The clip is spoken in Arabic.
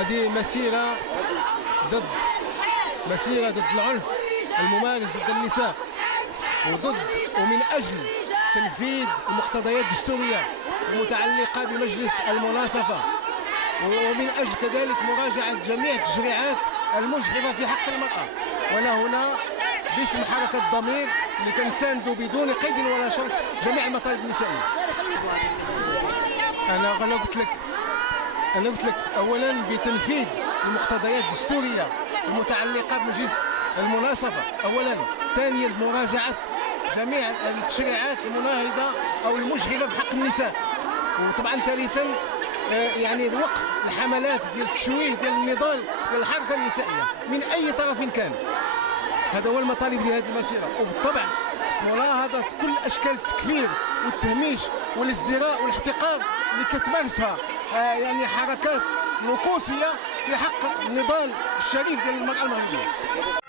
هذه ضد مسيرة ضد العنف الممارس ضد النساء ومن أجل تنفيذ المقتضيات الدستورية المتعلقة بمجلس المناصفة، ومن أجل كذلك مراجعة جميع التشريعات المجحفة في حق المرأة. وأنا هنا باسم حركة ضمير اللي كنساندوا بدون قيد ولا شرط جميع المطالب النسائية. أنا قلت لك أولا بتنفيذ المقتضيات الدستورية المتعلقة بمجلس المناصفة أولا، ثانيا مراجعة جميع التشريعات المناهضة أو المجحفة في حق النساء، وطبعا ثالثا يعني وقف الحملات ديال التشويه ديال النضال ديال الحركة النسائية من أي طرف كان. هذا هو المطالب لهذه المسيرة، وبالطبع مناهضة كل أشكال التكفير والتهميش والازدراء والاحتقار اللي كتمارسها يعني حركات نكوصية في حق النضال الشريف ديال المرأة المغربية.